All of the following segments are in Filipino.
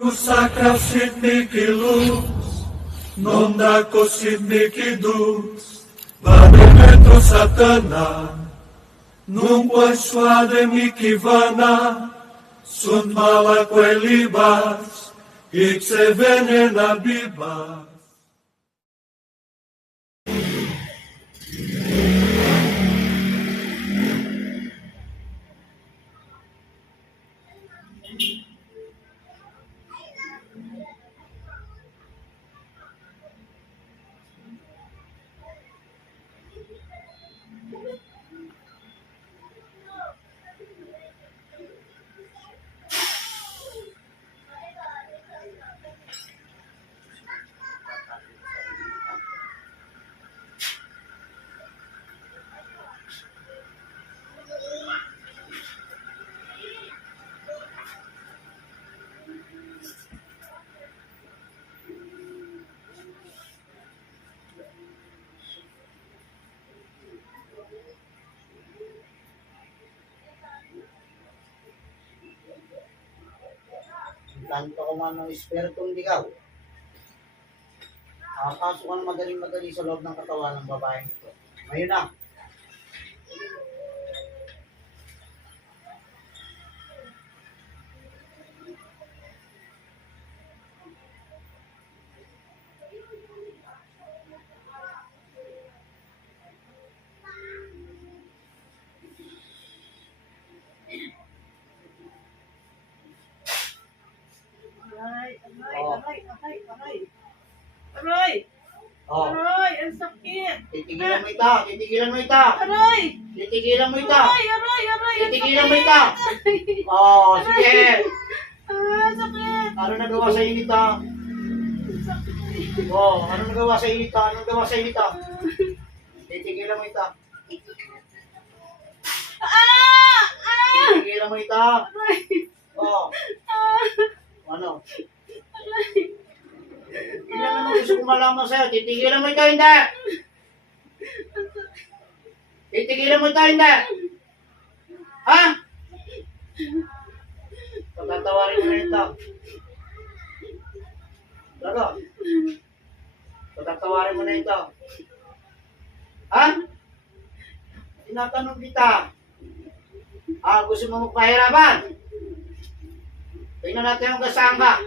Sakrav sitniki luz, nondako sitniki dus, Vademetro satana, nunqua suade mikivana, sunt malaque libas, ixe venena bibas. Tanto ko man ng espiritong ligaw. Nakapasok ka na magaling-magaling sa loob ng katawan ng babaeng ito. Ngayon na. Aray! Oh, Aray! Ang sakit! titigilan mo ita, titigilan mo ita. Aray! Titigilan mo ita. Aray! Aray! Aray! Ang Titigilan mo sakit! ita. Oh, sige. Ah, sakit! Ano nagawa sa inita? Ang sakit! Oh, ano nagawa sa inita? Ano nagawa sa inita? Titigilan mo ita. Ah! Ah! Titigilan mo ita. Aray! Oh, Ah! ano? Aray! Ilan naman gusto kong malaman sa'yo? Titigilan mo ito, hindi! Titigilan mo ito, hindi! Ha? Pagkatawarin mo na ito. Lago. Pagkatawarin mo na ito. Ha? Tinatanong kita. Gusto mo magpahirapan? Tingnan natin yung kasang ka.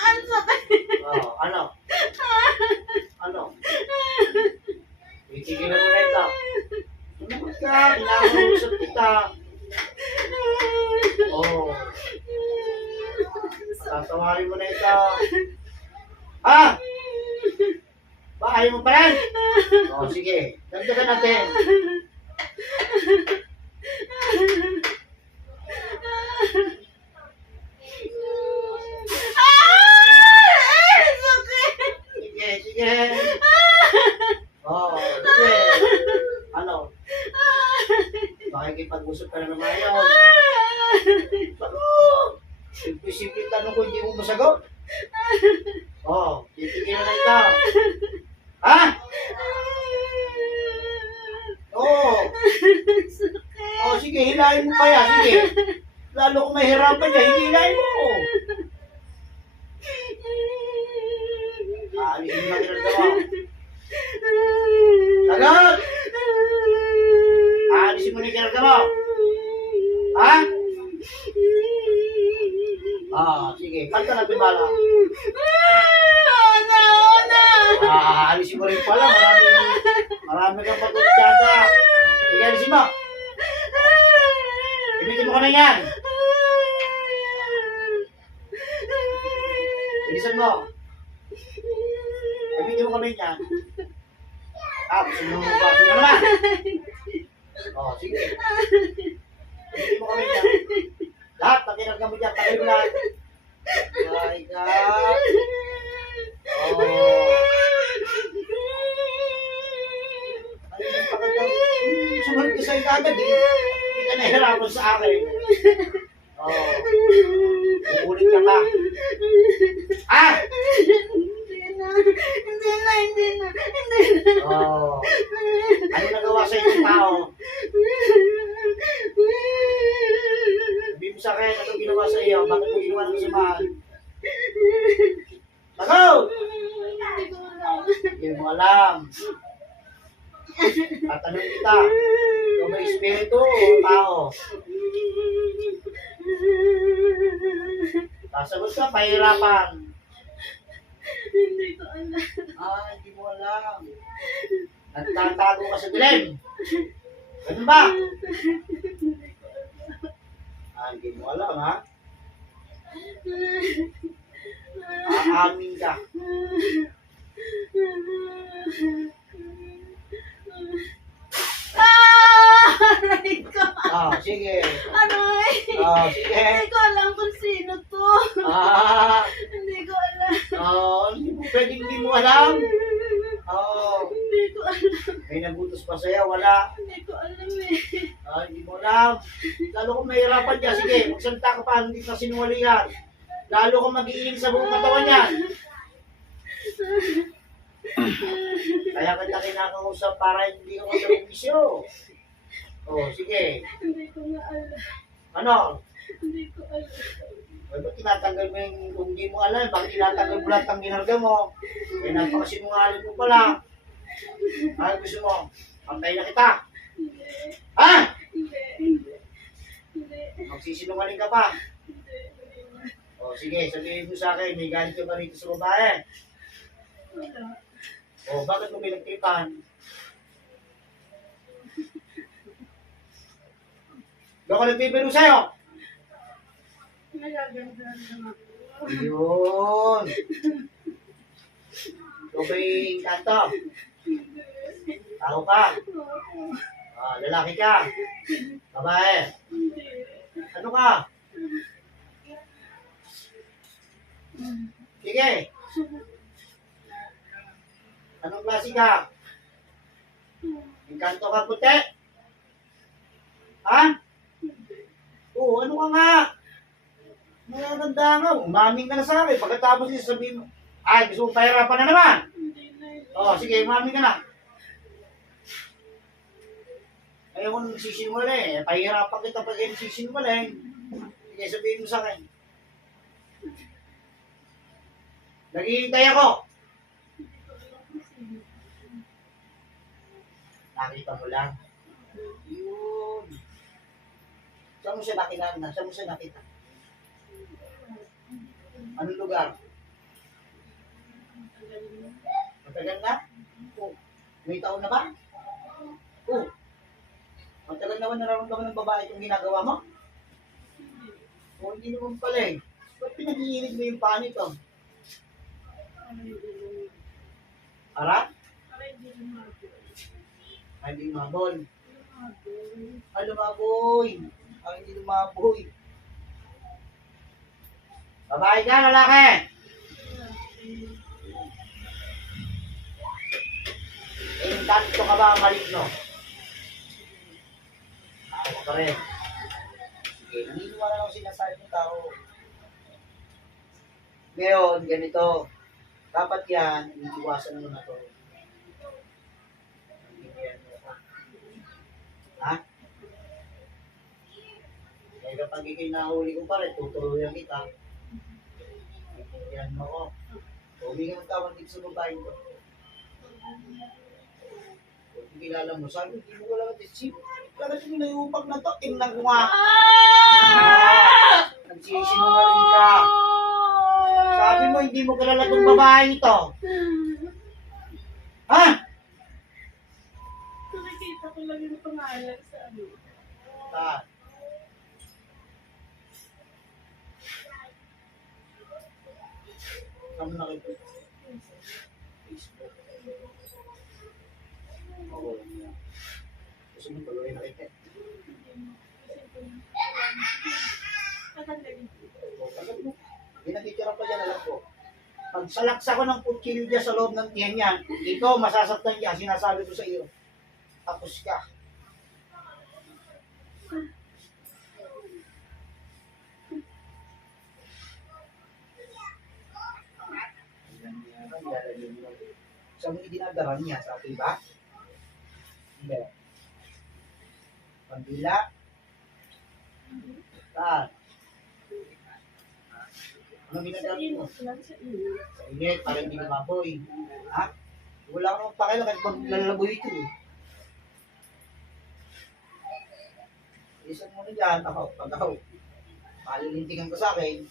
Ang sakit! Oh, ano? Ano? Titigilan mo na ito. Sumagot ka, pinakausap kita. Oh, tatawarin mo na ito. Ha? Ba, ayaw mo pa rin? Oh, sige. Dagdagan natin. Ah! Ang sakit! Sige, sige. Oh, sige. Ano? Makikipag-usap ka na naman ngayon. Sagot! Simple-simple tanong ko, hindi mo masagot. Oh, titigil na ito. Ha? Oo. Oh, sige, hilahin mo pa yan. Sige. Lalo kung mahirapan ka, hilahin mo. Alisin mo na ginagawa. Sagot! Alisin mo na ginagawa. Ha? Sige. Kanta na timbala. Una! Una! Alisin mo rin pala. Marami kang patutsada. Sige, alisin mo. Ibitin mo ka na yan. Bilisan mo. Ibitin mo kami yan. Gusto mo magpapasok na naman. Sige. Ibitin mo kami yan. Lahat, pakinagam mo dyan. Takil mo lahat. My God. Ay, pakagam. Sumunod ka sa'yo agad eh. Hindi ka nahirapan sa akin. Uulit ka pa. mo alam. Tatanong kita, ikaw ba espiritu o tao? Sasagot ka, pahirapan. Hindi ko alam. Hindi mo alam. Nagtatago ka sa dilim. Ganun ba? Hindi mo alam, ha? Aamin ka. Aray ko. Sige. Aray. Sige. Hindi ko alam kung sino to. Hindi ko alam. Hindi mo pwedeng hindi mo alam. Hindi ko alam. May nagutos pa sa'yo, wala. Hindi ko alam eh. Hindi mo alam. Lalo kung mahirapan niya, sige, magsalita ka pa, hindi ka sinungalingan. Lalo kung mag-iiling sa buong katawan niyan. Kaya kita kinakausap para hindi ka magsabumisyo. Sige. Hindi ko nga alam. Ano? Hindi ko alam. Ba't tinatanggal mo yung kung hindi mo alam? Bakit tinatanggal mo lahat ang ginarga mo? Napakasinungaling mo pala. Ano gusto mo? Pantay na kita. Hindi. Ha? Hindi. Magsisinungaling ka pa. Hindi. Sige, sabihin mo sa akin, may galit ka ba rito sa babae? Wala. Bakit mo pinagtripan? Doon ko nagbibiro sa'yo. Nagaganda lang ako. Yun. Ikaw ba'y kanto? Tao ka? Lalaki ka? Babae? Hindi. Ano ka? Sige. Anong klase ka? Kanto ka puti? Ha? Ano ka nga? Magaganda nga. Umaming ka na sa akin. Pagkatapos niya sabihin mo, gusto mong pahirapan na naman. Hindi na. Sige, umaming ka na. Ayaw ko nang nagsisinungaling. Pahirapan kita pag nagsisinungaling. Sige, sabihin mo sa akin. Naghihintay ako. Nakita mo lang. Yun. Saan mo siya nakita? Saan mo siya nakita? Anong lugar? Matagal na? May taon na ba? Matagal naman nararamdaman ng babae itong ginagawa mo? Hindi naman pala eh. Ba't pinag-iinig mo yung paa nito? Para? Hindi lumabol. Lumaboy. Hindi lumaboy. Babae ka, lalaki? Tanto ka ba ang maligno? Ako pa rin. Sige, naniniwala lang sinasabi ng tao. Ngayon, ganito. Dapat yan, iiwasan mo na to. Ha? Kaya kapag ikay nahuli ko pa rin, tutuloyan kita. Yan mo ko. Huwag ka magtawag dito sa babae ko. Kung kilala mo, sabi, hindi mo wala ka disip. Kaya ito na yung upag na to, tingnan ko nga. Nagsisinungaling ka. Sabi mo, hindi mo kilala itong babae ito. Ha? Nakikita ko lang yung pangalan sa ano. Saan? Saan mo nakita? Facebook. Oo. Gusto mo tuloy nakita? Hindi natitira pa dyan, alam ko. Pag salaksa ko ng kutsilyo dyan sa loob ng tiyan yan, ikaw masasaktan dyan, sinasabi ko sa iyo. Tapos ka. Saan mo idinadaran niya? Sa ating ba? Hindi. Pandila? Saan? Ano Sa ginagawa mo? inot lang, sa inot. Sa init, para hindi lumaboy. Ha? Wala akong pakailan kahit maglalaboy ito eh. Isan mo na dyan, ako, pag ako, palilintigan ko sa akin.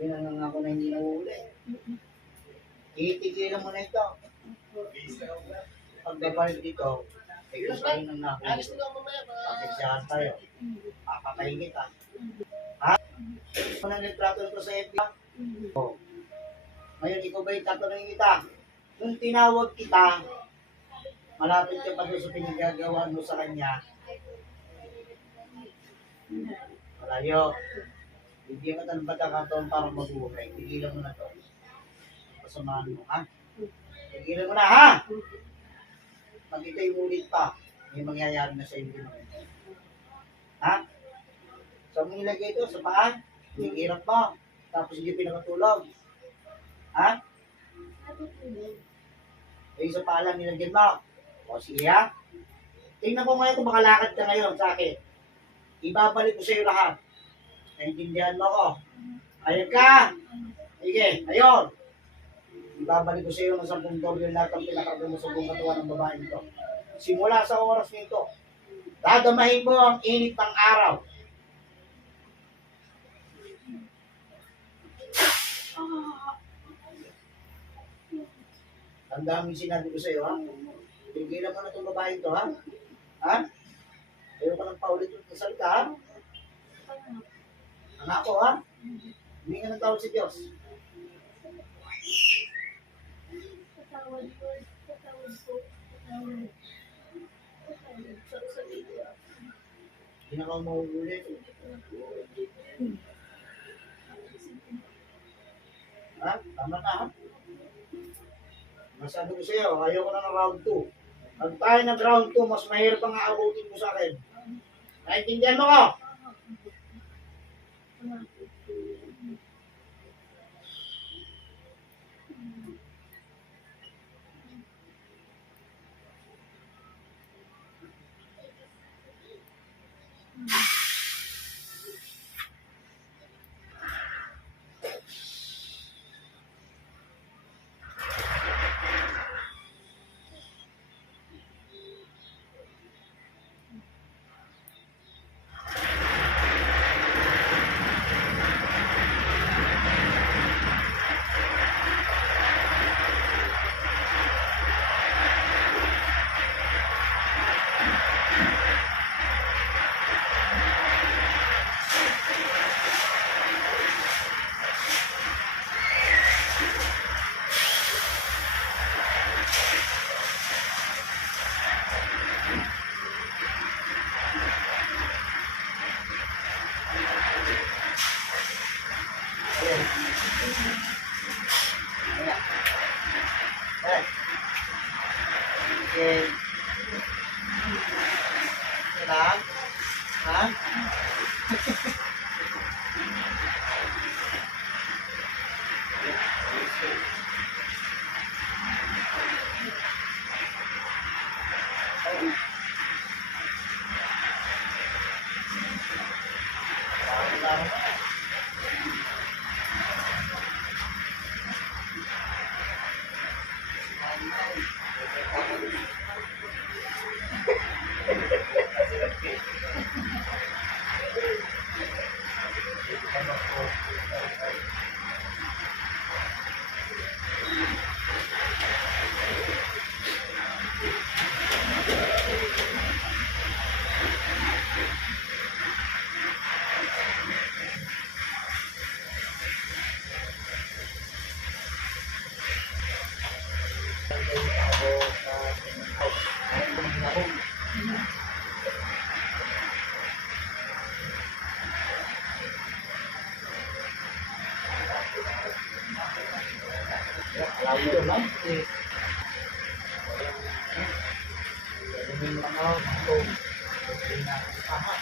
Sabi na nga ako na hindi nahuli. Titigilan mo na ito. Pagbabalik dito, ay gusto rin ng nahuli. Pagkaksahan tayo. Papatayin kita. Ha? Ano na nagtrato ito sa FB? Oh. Ngayon, ikaw ba itatanungin kita? Nung tinawag kita, malapit ka pa doon sa pinagagawaan mo sa kanya. Malayo. Bibigyan ka ng pagkakataon para mabuhay. Tigilan mo na to. Pasamahan mo, ha? Tigilan mo na, ha? Pag ikaw'y ulit pa, may mangyayari na sa iyo. Ha? Saan mo nilagay ito? Sa paan? Hihirap mo. Tapos hindi pinakatulog. Ha? Yung sa paa lang nilagyan mo. O sige, ha? Tingnan ko ngayon kung makalakad ka ngayon sa akin. Ibabalik ko sa iyo lahat. Naintindihan mo ko. Ayun ka. Sige, ayun. Ibabalik ko sa iyo ng 10 doble lahat ang pinakagod mo sa buong katawan ng babae ito. Simula sa oras nito, dadamahin mo ang init ng araw. Ang daming sinabi ko sa iyo, ha? Tigilan mo na itong babae ito, ha? Ha? Ayaw ka ng paulit-ulit na salita, ha? Anak ko, ha? Hindi ka ng tawag sa Diyos. Patawad ko. Patawad ko. Patawad. Patawad sa iyo. Hindi na ka mahuhuli. Ha? Tama na, ha? Masabi ko sa iyo, ayaw ko na ng round 2. Pag tayo ng round 2, mas mahirap ang aabutin mo sa akin. Naintindihan mo ko? Okay. Kailangan? Ha? Layo lang. Gagawin mo lang ako. Hindi na. Tama.